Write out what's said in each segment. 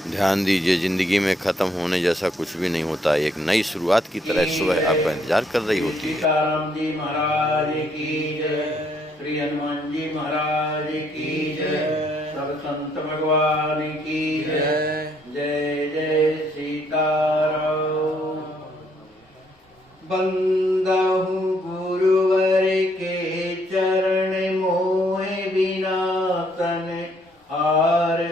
ध्यान दीजिए, ज़िंदगी में ख़त्म होने जैसा कुछ भी नहीं होता। एक नई शुरुआत की तरह सुबह आपका इंतज़ार कर रही श्री होती है। सीताराम जी महाराज की जय। श्री हनुमान जी महाराज की जय। सब संत भगवान की जय। जय जय सीताराम। बंदहु गुरुवर के चरण मोहे बिना तन हार।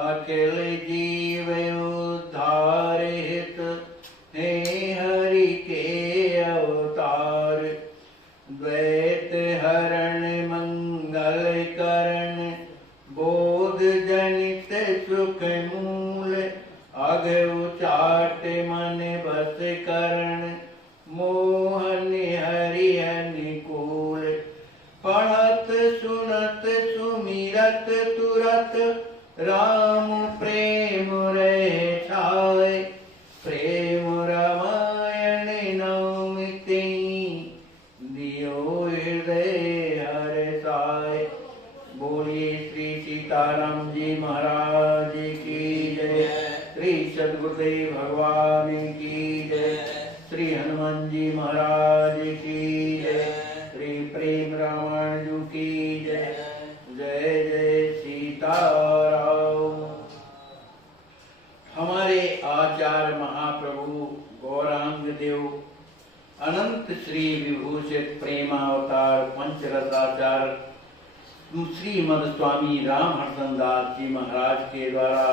अखिल जीव उद्धार हित हे हरि के अवतार। द्वैत हरण मंगल करण बोध जनित सुख मूल। अघ उचाट मन बस करण मोहन हरि अनुकूल। पढ़त सुनत सुमिरत तुरत राम प्रेम रहे छाए। प्रेम रामायण नाम दियो हृदय हर्षाय। बोलिए श्री सीताराम जी महाराज की जय। श्री सद्गुरुदेव भगवान की जय। श्री हनुमान जी महाराज की जय। श्री प्रेम रामायण जी की जय। जय जय सीताराम। हमारे आचार्य महाप्रभु गौरांग देव अनंत श्री विभूषित प्रेमावतार पंचरसाचार्य श्रीमद स्वामी रामहर्षण दास जी महाराज के द्वारा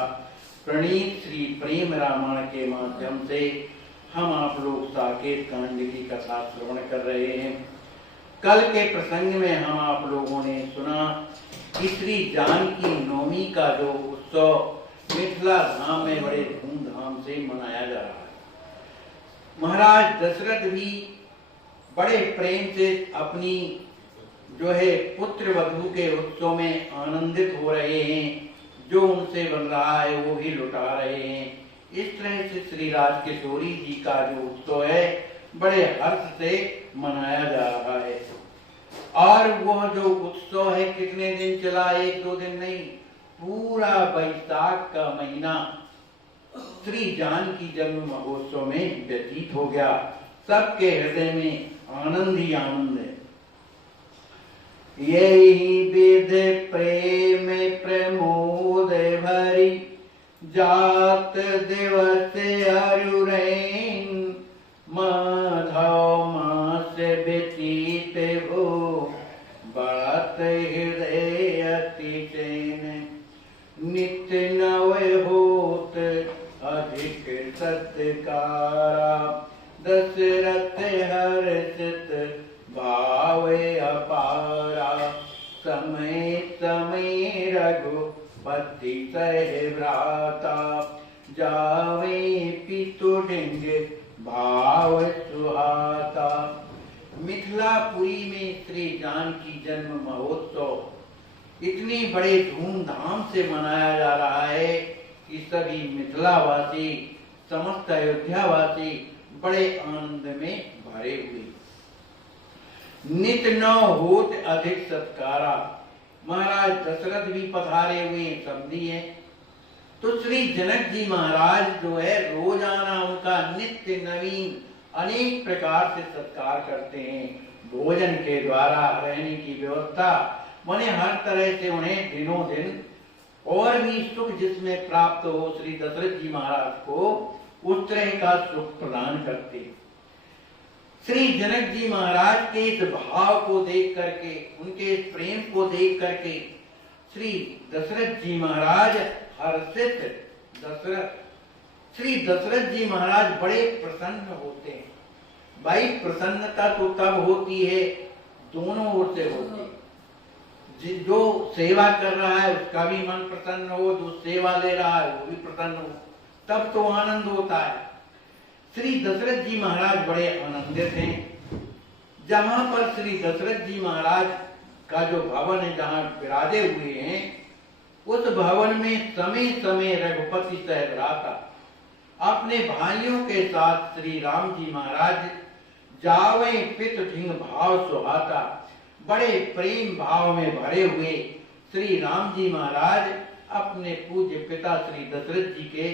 प्रणीत श्री प्रेम रामायण के माध्यम से हम आप लोग साकेत कांड की कथा श्रवण कर रहे हैं। कल के प्रसंग में हम आप लोगों ने सुना कि श्री जानकी नवमी का जो उत्सव मिथिला धाम में बड़े धूमधाम से मनाया जा रहा है। महाराज दशरथ भी बड़े प्रेम से अपनी जो है पुत्र वधू के उत्सव में आनंदित हो रहे हैं। जो उनसे बन रहा है वो भी लुटा रहे हैं। इस तरह से श्री राज किशोरी जी का जो उत्सव है बड़े हर्ष से मनाया जा रहा है। और वह जो उत्सव है कितने दिन चला? एक दो दिन नहीं, पूरा वैशाख का महीना श्री जानकी जन्म महोत्सव में व्यतीत हो गया। सबके हृदय में आनंद ही आनंद है। यही विध प्रेम प्रमोद भरी जात दिवस अरुरैन। माधव मास व्यतीत हो बात हृदय अति चैन। नित्य नव होत अधिक सत्कारा। दशरथ हर्षित भाव अपारा। समय समय रघुपति सह भ्राता। जावे पितुडिंग भाव सुहाता। मिथिलापुरी में श्री जानकी जन्म महोत्सव इतनी बड़े धूमधाम से मनाया जा रहा है कि सभी मिथिलावासी समस्त अयोध्यावासी बड़े आनंद में भरे हुए। नित न होत अधिक सत्कारा। महाराज दशरथ भी पधारे हुए समझी है। तो श्री जनक जी महाराज जो है रोजाना उनका नित्य नवीन अनेक प्रकार से सत्कार करते हैं। भोजन के द्वारा, रहने की व्यवस्था, माने हर तरह से उन्हें दिनों दिन और भी सुख जिसमें प्राप्त हो श्री दशरथ जी महाराज को उस तरह का सुख प्रदान करते। श्री जनक जी महाराज के इस भाव को देख करके, उनके इस प्रेम को देख करके श्री दशरथ जी महाराज हर्षित श्री दशरथ जी महाराज बड़े प्रसन्न होते हैं। भाई प्रसन्नता तो तब होती है दोनों ओर से होती है। जो सेवा कर रहा है उसका भी मन प्रसन्न हो, जो सेवा ले रहा है वो भी प्रसन्न हो, तब तो आनंद होता है। श्री दशरथ जी महाराज बड़े आनंदित हैं। जहां पर श्री दशरथ जी महाराज का जो भवन है, जहां विराजे हुए हैं, उस भवन में समय समय रघुपति सहभ्राता अपने भाइयों के साथ श्री राम जी महाराज जावे पित ढिंग भाव सुहाता, बड़े प्रेम भाव में भरे हुए श्री राम जी महाराज अपने पूज्य पिता श्री दशरथ जी के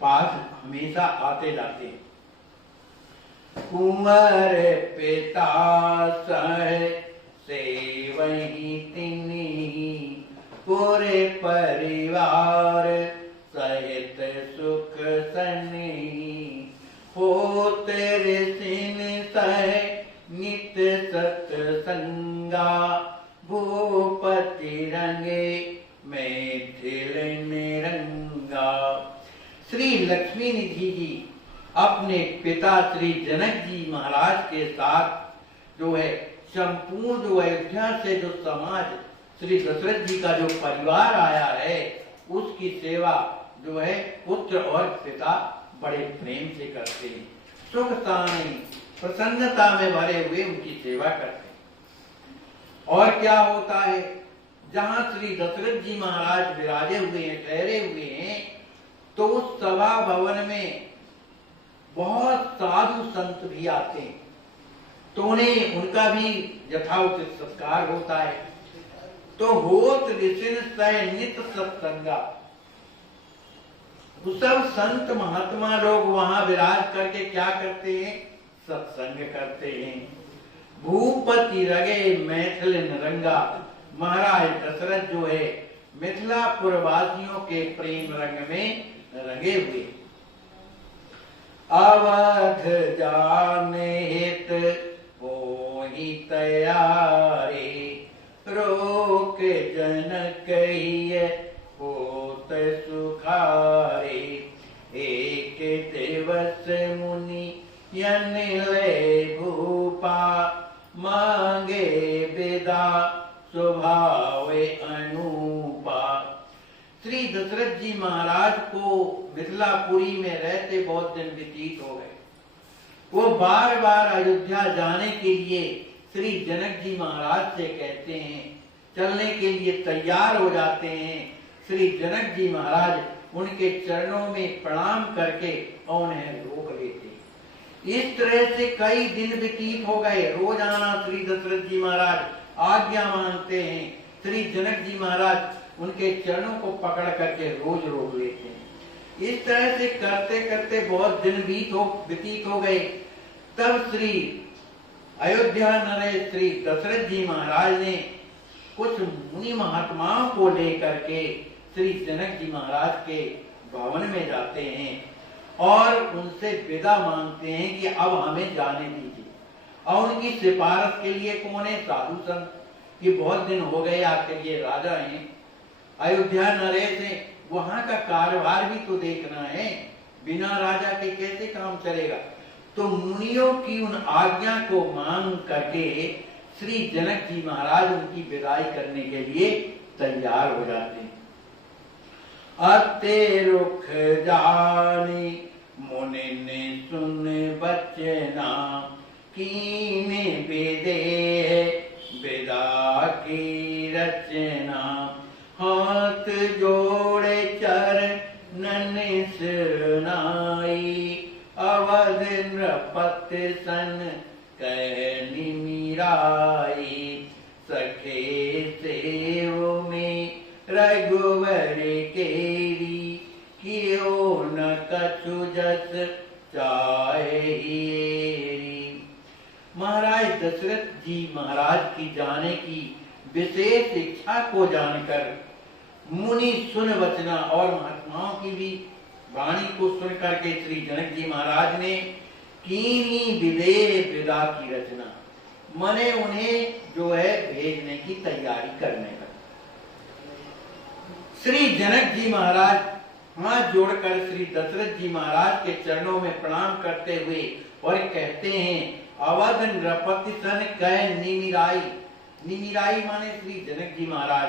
पास हमेशा आते जाते। कुंवर पिता सह सेवहि तिन्हि, पूरे परिवार सहित सुख सन्नि, होत ऋषिन सह नित सत्संगा, भूपति रंगे मैथिल निरंगा। श्री लक्ष्मी निधि जी अपने पिता श्री जनक जी महाराज के साथ जो है संपूर्ण जो अयोध्या से जो समाज श्री दशरथ जी का जो परिवार आया है उसकी सेवा जो है पुत्र और पिता बड़े प्रेम से करते हैं, सुखता नहीं प्रसन्नता में भरे हुए उनकी सेवा करते हैं। और क्या होता है, जहां श्री दशरथ जी महाराज विराजे हुए हैं, ठहरे हुए हैं, तो उस सभा भवन में बहुत साधु संत भी आते हैं, तो उन्हें उनका भी यथाउचित सत्कार होता है। तो होत ऋषिन सह नित सत्संगा, सब संत महात्मा लोग वहां विराज करके क्या करते हैं, सत्संग करते हैं। भूपति रगे मैथिल निरंगा, महाराज दशरथ जो है मिथिलापुर वासियों के प्रेम रंग में रंगे हुए। अवध जाने हित होहि तैयारे, रोक जनक कहिए होत सुखारे। एक दिवस मुनि यनिले भूपा, मांगे विदा स्वभावे अनूपा। श्री दशरथ जी महाराज को मिथिलापुरी में रहते बहुत दिन व्यतीत हो गए। वो बार बार अयोध्या जाने के लिए श्री जनक जी महाराज से कहते हैं, चलने के लिए तैयार हो जाते हैं। श्री जनक जी महाराज उनके चरणों में प्रणाम करके और उन्हें रोक लेते। इस तरह से कई दिन व्यतीत हो गए। रोजाना श्री दशरथ जी महाराज आज्ञा मांगते हैं, श्री जनक जी महाराज उनके चरणों को पकड़ करके रोज रोक लेते हैं। इस तरह से करते करते बहुत दिन व्यतीत हो गए। तब श्री अयोध्या नरेश श्री दशरथ जी महाराज ने कुछ मुनि महात्माओं को लेकर के श्री जनक जी महाराज के भवन में जाते हैं और उनसे विदा मांगते हैं कि अब हमें जाने दीजिए। और उनकी सिफारिश के लिए कौन है, साधु संत, कि बहुत दिन हो गए, आखिर ये राजा हैं, अयोध्या नरेश है, वहां का कारोबार भी तो देखना है, बिना राजा के कैसे काम चलेगा। तो मुनियों की उन आज्ञा को मांग करके श्री जनक जी महाराज उनकी विदाई करने के लिए तैयार हो जाते हैं। अते रुख जानी मुनि ने सुन बचना, कीने विदे विदा की रचना। हाथ जोड़े चरणन सिरनाई, अवध नृपति सन कह निमिराई। सखे सेव में रघुवर केरी, कियो न कछु जस चाहेरी। महाराज दशरथ जी महाराज की जाने की विशेष इच्छा को जानकर मुनि सुन वचना और महात्माओं की भी वाणी को सुन करके श्री जनक जी महाराज ने कीनी विदे विदा की रचना, मने उन्हें जो है भेजने की तैयारी करने लगे। श्री जनक जी महाराज हाथ जोड़कर श्री दशरथ जी महाराज के चरणों में प्रणाम करते हुए और कहते हैं, अवध नृपति सन कह निमिराई। निमिराई माने श्री जनक जी महाराज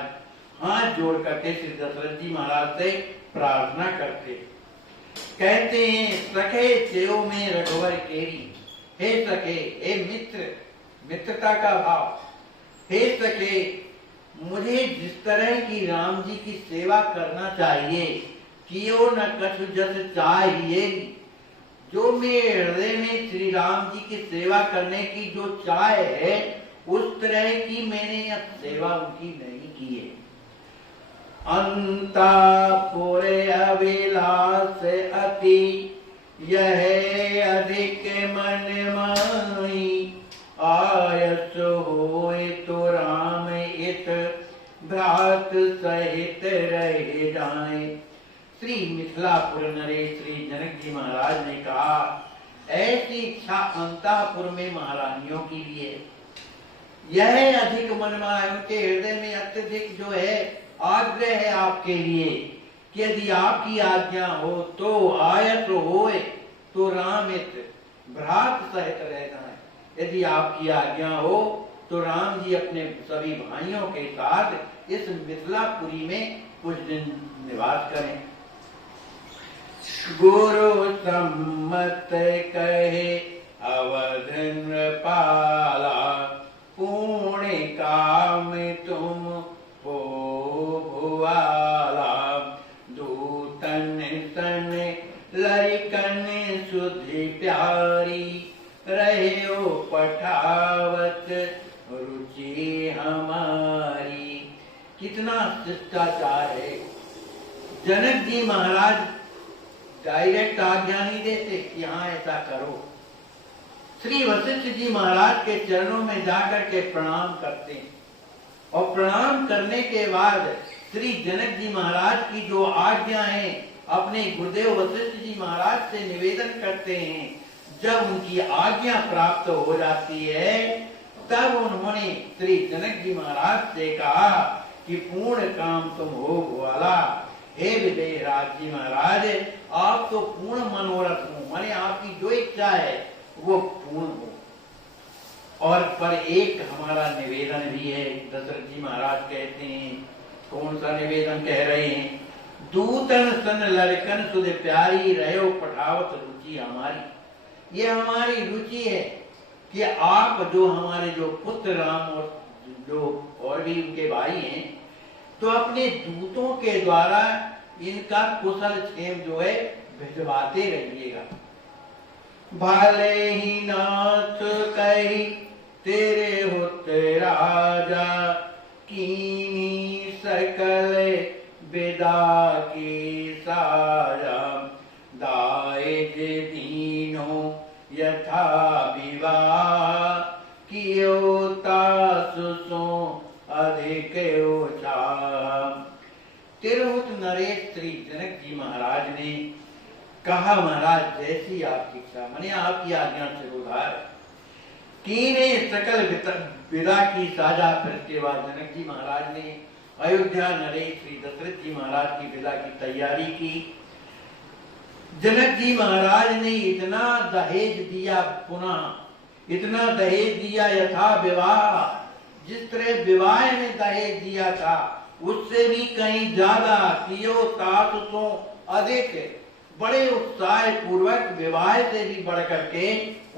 हाथ जोड़ करके श्री दशरथ जी महाराज से प्रार्थना करते, कहते हैं, सखे सेव में रघुवर केरी। हे सखे, हे मित्र, मित्रता का भाव, हे सखे, मुझे जिस तरह की राम जी की सेवा करना चाहिए, कियो न कछु जस चाहिए। जो मेरे हृदय में श्री राम जी की सेवा करने की जो चाह है, उस तरह की मैंने अब सेवा उनकी नहीं की है। अंतापुर अभिलाष अति यह अधिक मन माई आयस होए तो राम इत भ्रात सहित रह जाए। श्री मिथिलापुर नरेश श्री जनक जी महाराज ने कहा ऐसी इच्छा अंतापुर में महारानियों की भी है। यह अधिक मनमाय उनके हृदय में अत्यधिक जो है आग्रह है आपके लिए कि यदि आपकी आज्ञा हो तो आयत होए तो रामित भ्रात सहित रह जाए। यदि आपकी आज्ञा हो तो राम जी अपने सभी भाइयों के साथ इस मिथिलापुरी में कुछ दिन निवास करें। गुरु सम्मत कहे अवध नृपाला पुण्य काम तुम हो भुआला दूतन सन लरिकन सुधि प्यारी रहे पठावत रुचि हमारी। कितना शिष्टाचार है। जनक जी महाराज डायरेक्ट आज्ञा नहीं देते कि हाँ ऐसा करो। श्री वशिष्ठ जी महाराज के चरणों में जाकर के प्रणाम करते हैं और प्रणाम करने के बाद श्री जनक जी महाराज की जो आज्ञा है अपने गुरुदेव वशिष्ठ जी महाराज से निवेदन करते हैं। जब उनकी आज्ञा प्राप्त हो जाती है तब उन्होंने श्री जनक जी महाराज से कहा कि पूर्ण काम तुम हो ग्वाला। हे विदेहराज जी महाराज आप तो पूर्ण मनोरथ हो, माने आपकी जो इच्छा है वो पूर्ण हो। और पर एक हमारा निवेदन भी है। दशरथ जी महाराज कहते हैं, कौन सा निवेदन कह रहे हैं? दूतन सन लड़कन सुध प्यारी रहो पठावत रुचि हमारी। ये हमारी रुचि है कि आप जो हमारे जो पुत्र राम और जो और भी उनके भाई हैं तो अपने दूतों के द्वारा इनका कुशल क्षेम जो है भिजवाते रहिएगा। भले ही नाथ कही तेरे होते राजा कीनी सकल विदा की साजा दायज दीनो यथा विवाह कियो तासुसो अधिक ओछा। तिरहुत नरेश श्री जनक जी महाराज ने कहा महाराज जैसी आपकी इच्छा, माने आपकी आज्ञा से उधार कीने सकल विदा की साजा। फिर के बाद जनक जी महाराज ने अयोध्या नरेश श्री दशरथ जी महाराज की विदा की तैयारी की। जनक जी महाराज ने इतना दहेज दिया, पुनः इतना दहेज दिया यथा विवाह, जिस तरह विवाह में दहेज दिया था उससे भी कहीं ज्यादा कियो तासुसो अधिक, बड़े उत्साह पूर्वक विवाह से भी बढ़ करके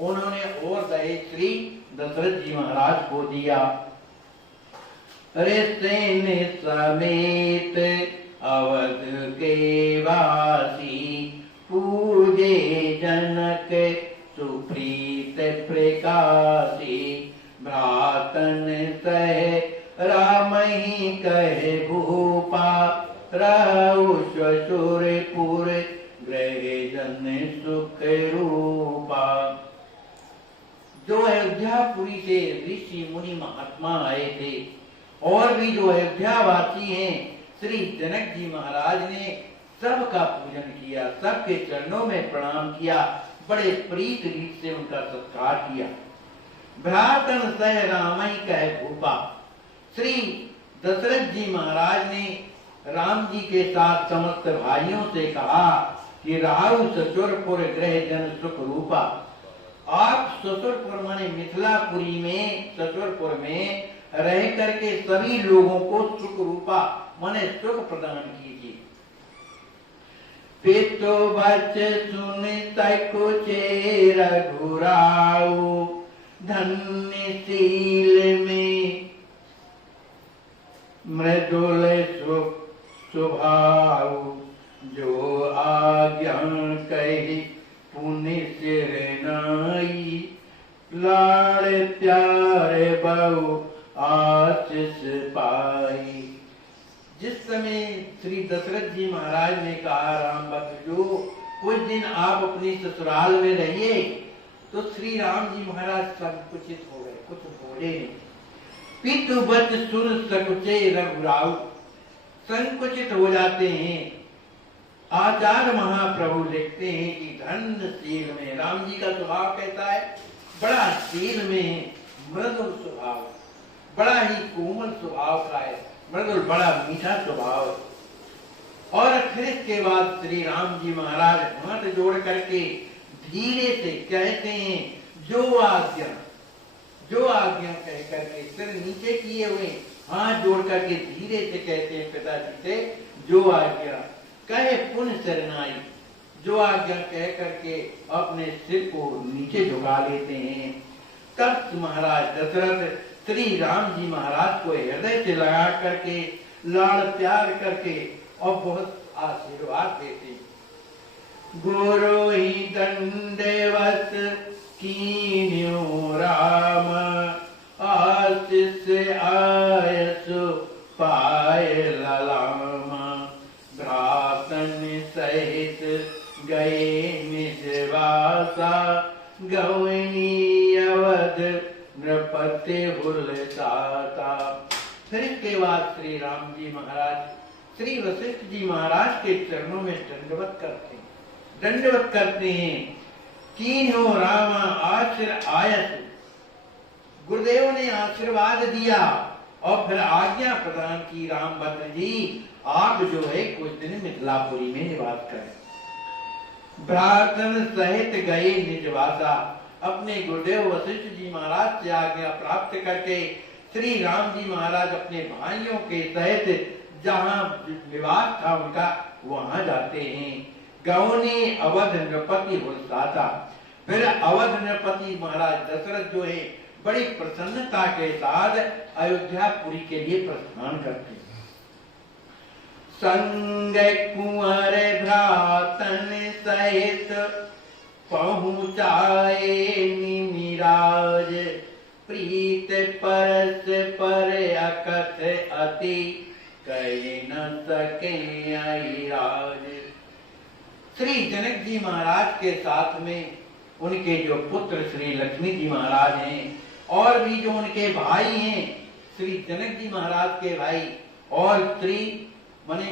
उन्होंने और दहेज श्री दशरथ जी महाराज को दिया। रेसेन समेत अवध के वासी पूजे जनक सुप्रीत प्रकाशी भ्रातन सह राम ही कहे भूपा रहु ससुरपुर ग्रह जन सुख रूपा। जो अयोध्यापुरी से ऋषि मुनि महात्मा आए थे और भी जो अयोध्यावासी हैं श्री जनक जी महाराज ने सबका पूजन किया, सबके चरणों में प्रणाम किया, बड़े प्रीत रीत से उनका सत्कार किया। भ्रातन सह रामई कह भूपा। श्री दशरथ जी महाराज ने राम जी के साथ समस्त भाइयों से कहा कि राहु ससुरपुर ग्रह जन सुख रूपा। आप ससुरपुर माने मिथिलापुरी में, ससुरपुर में रह करके सभी लोगों को सुख रूपा माने सुख प्रदान कीजिए। पितु बच सुन तको चे रघुराऊ धन्य शील में मृदुल स्वभाव जो आज्ञा कही पुण्य सिर नाई लाड़ प्यारे बहु आशीष पाई। जिस समय श्री दशरथ जी महाराज ने कहा राम भक्त जो कुछ दिन आप अपनी ससुराल में रहिए, तो श्री राम जी महाराज संकुचित हो गए, कुछ बोले नहीं। पितु बच सुन सकुचे रघुराऊ, संकुचित हो जाते हैं। आचार्य महाप्रभु लिखते हैं कि धनशील में, राम जी का स्वभाव कैसा है, बड़ा शील में है, मृदुल स्वभाव, बड़ा ही कोमल स्वभाव का है, मृदुल बड़ा मीठा स्वभाव है। और फिर इसके बाद श्री राम जी महाराज हाथ जोड़ करके धीरे से कहते हैं जो आज्ञा कह करके सिर नीचे किए हुए हाथ जोड़ करके धीरे से कहते हैं पिताजी से जो आज्ञा कहे पुण्य शरणाई, जो आज्ञा कह करके अपने सिर को नीचे झुका लेते हैं। तब महाराज दशरथ श्री राम जी महाराज को हृदय से लगा करके लाड़ प्यार करके और बहुत आशीर्वाद देते। गुरु ही दंडवत कीन्यो राम, आशीष आयसु पाए ललाम, भ्रातन सहित गए निजवासा, गवनी अवध नृपति हुलसाता। फिर इसके बाद श्री राम जी महाराज श्री वशिष्ठ जी महाराज के चरणों में दंडवत करते हैं। कीन्हो राम आशीर आयस, गुरुदेव ने आशीर्वाद दिया और फिर आज्ञा प्रदान की, राम भद्र जी आप जो है कुछ दिन मिथिलापुरी में निवास करें। भ्रातन सहित गए निजवासा, अपने गुरुदेव वशिष्ठ जी महाराज से आज्ञा प्राप्त करके श्री राम जी महाराज अपने भाइयों के सहित जहाँ निवास था उनका वहां जाते हैं। गौनी अवध नृपति हुलसाता, फिर अवध नृपति महाराज दशरथ जो है बड़ी प्रसन्नता के साथ अयोध्यापुरी के लिए प्रस्थान करते हैं। संग कुंवर भ्रातन सहित पहुँचाए निमिराज, प्रीत परस पर अकथ अति कह न सके राज। श्री जनक जी महाराज के साथ में उनके जो पुत्र श्री लक्ष्मी जी महाराज हैं और भी जो उनके भाई हैं, श्री जनक जी महाराज के भाई और श्री माने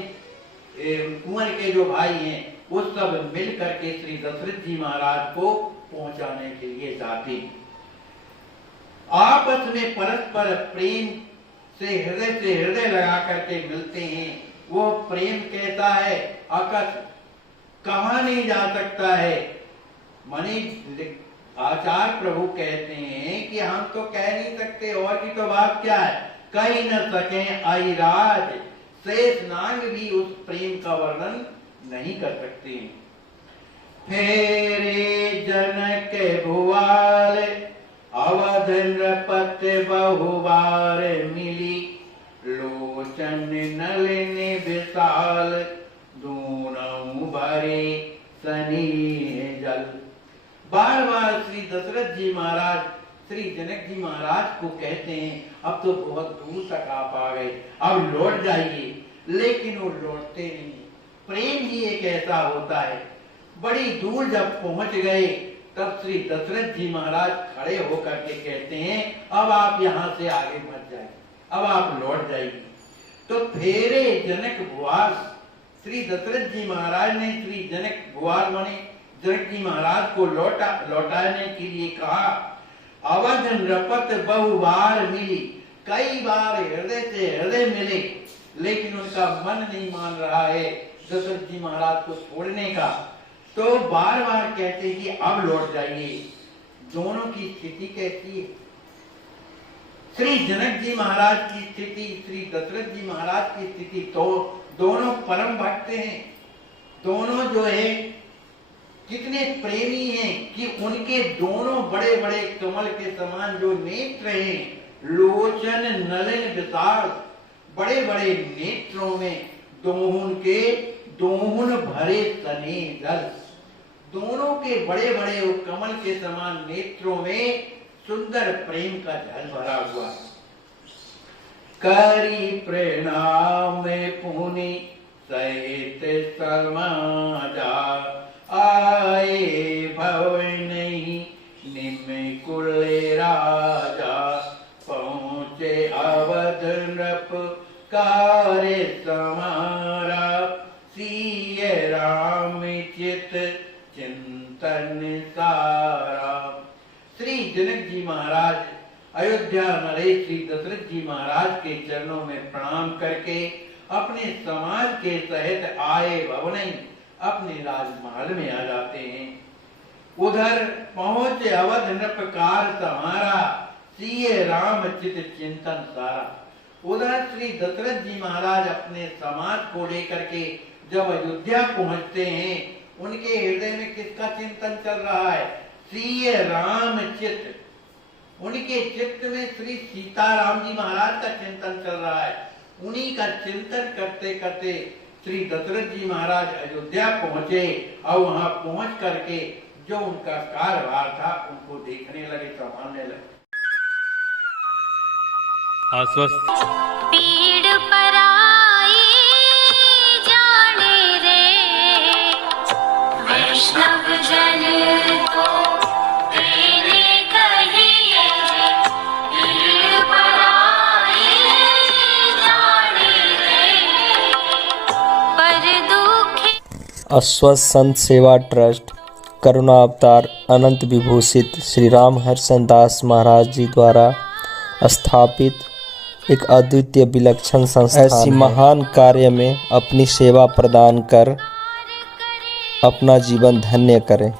कुंवर के जो भाई हैं, वो सब मिल करके श्री दशरथ जी महाराज को पहुंचाने के लिए जाते। आपस में परस्पर प्रेम से हृदय लगा करके मिलते हैं। वो प्रेम कहता है अकथ, कहा नहीं जा सकता है। माने आचार्य प्रभु कहते हैं कि हम तो कह नहीं सकते, और की तो बात क्या है, कह न सके अहिराज, शेष नाग भी उस प्रेम का वर्णन नहीं कर सकते। फेरे जनक भुआल, अवध नृपति बहुबार मिली, लोचन नलिनी विशाल, दोनों भरे सनी जल। बार बार श्री दशरथ जी महाराज श्री जनक जी महाराज को कहते हैं अब तो बहुत दूर तक आप आ गए, अब लौट जाइए, लेकिन वो लौटते नहीं। प्रेम ही एक ऐसा होता है। बड़ी दूर जब पहुंच गए तब श्री दशरथ जी महाराज खड़े होकर के कहते हैं अब आप यहाँ से आगे मत जाइए, अब आप लौट जाइए। तो फेरे जनक भुआर, श्री दशरथ जी महाराज ने श्री जनक भुआर माने जनक जी महाराज को लौटाने के लिए कहा। अवध नृपत बहुबार मिली, कई बार हृदय से हृदय मिले, लेकिन उनका मन नहीं मान रहा है दशरथ जी महाराज को छोड़ने का। तो बार बार कहते कि अब लौट जाइए। दोनों की स्थिति कैसी है? श्री जनक जी महाराज की स्थिति, श्री दशरथ जी महाराज की स्थिति, तो दोनों परम भक्त हैं। दोनों जो है कितने प्रेमी हैं कि उनके दोनों बड़े बड़े कमल के समान जो नेत्र हैं, लोचन नलिन विशाल, बड़े बड़े नेत्रों में दोहन के दोहन भरे सने जल, दोनों के बड़े बड़े कमल के समान नेत्रों में सुंदर प्रेम का जल भरा हुआ। करी प्रणाम पुनि सहित समाजा, आए भवन निमिकुल राजा, पहुँचे अवध नृप कार्य समारा, सिय राम चित चिंतन सारा। श्री जनक जी महाराज अयोध्या नरेश श्री दशरथ जी महाराज के चरणों में प्रणाम करके अपने समाज के सहित आए भवनई अपने राजमहल में आ जाते हैं। उधर पहुंचे अवध नृपकार समारा, सिए राम चित चिंतन सारा। उधर श्री दशरथ जी महाराज अपने समाज को लेकर के जब अयोध्या पहुंचते हैं, उनके हृदय में किसका चिंतन चल रहा है? सिए राम चित। उनके चित्त में श्री सीताराम जी महाराज का चिंतन चल रहा है। उन्हीं का चिंतन करते करते श्री दशरथ जी महाराज अयोध्या पहुंचे और वहां पहुंच करके जो उनका कार्यभार था उनको देखने लगे, संभालने लगे। आश्वस्त पीड़ पराई जाने रे, वैष्णव जन तो तेरे कहिए, पीड़ पराई जाने रे, पर दुखी। आश्वस्त संत सेवा ट्रस्ट करुणा अवतार अनंत विभूषित श्री राम हर्षण दास महाराज जी द्वारा स्थापित एक अद्वितीय विलक्षण संस्थान ऐसी महान कार्य में अपनी सेवा प्रदान कर अपना जीवन धन्य करें।